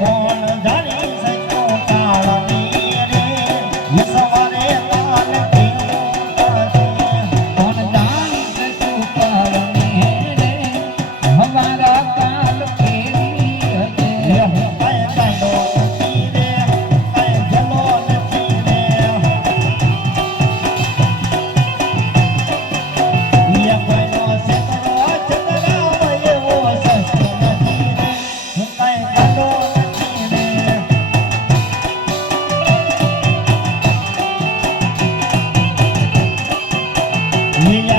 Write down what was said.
કોણ જા Hey,